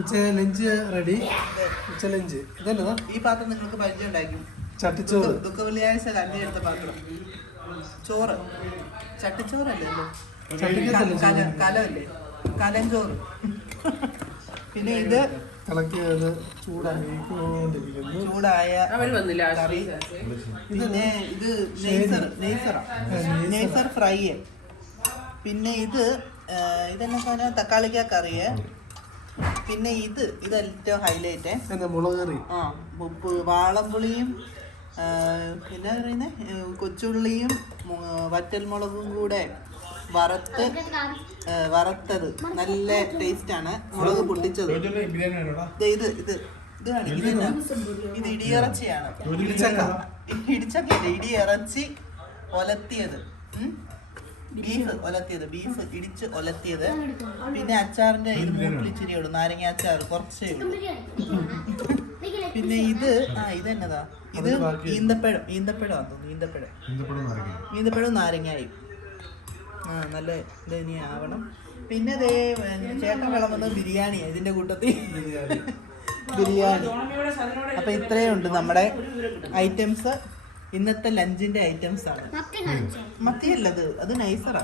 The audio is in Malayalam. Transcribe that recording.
ഉച്ച ലഞ്ച് റെഡി. ഉച്ച ലഞ്ച് ഇതല്ലതാ. ഈ പാത്രം നിങ്ങൾക്ക് പരിചയം ഉണ്ടാക്കി. ചട്ടിച്ചോറ്. ദുഃഖ വെള്ളിയാഴ്ച കണ്ടി എടുത്ത പാത്രം. ചോറ് ചട്ടിച്ചോറല്ലേ? കലമല്ലേ? കലഞ്ചോറ്. പിന്നെ ഇത് കളക്കിയത് ചൂടായിക്കൊണ്ടിരിക്കുന്നു. ചൂടായ കറി. ഇത് നെയ്സർ ഫ്രൈ. പിന്നെ ഇതെന്നാ സാധനം? തക്കാളിക്ക കറിയ്. പിന്നെ ഇത് ഏറ്റവും ഹൈലൈറ്റ് മുളക് കറി. വാളംപുളിയും പിന്നെ പറയുന്നത് കൊച്ചുള്ളിയും വറ്റൽമുളകും കൂടെ വറുത്തത് നല്ല ടേസ്റ്റ് ആണ്. മുളക് പൊട്ടിച്ചത്. ഇത് ഇടിയിറച്ചിയാണ്. ഇടിയിറച്ചി ഒലത്തിയത്. ബീഫ് ഇടിച്ച് ഒലത്തിയത്. പിന്നെ അച്ചാറിന്റെ ഇത് മൂപ്പിലിച്ചിരി ഉള്ളു. നാരങ്ങ അച്ചാർ കുറച്ചേ ഉള്ളൂ. പിന്നെ ഇതെന്നതാ? ഇത് ഈന്തപ്പഴം നാരങ്ങായും. നല്ല ഇനി ആവണം. പിന്നെ ചേട്ടൻ വിളമ്പുന്നത് ബിരിയാണിയാ. ഇതിന്റെ കൂട്ടത്തിൽ ബിരിയാണി. അപ്പൊ ഇത്രയും ഉണ്ട് നമ്മുടെ ഐറ്റംസ്. ഇന്നത്തെ ലഞ്ചിന്റെ ഐറ്റംസ് ആണ്. മത്തിയല്ലത്, അത് നൈസറാ.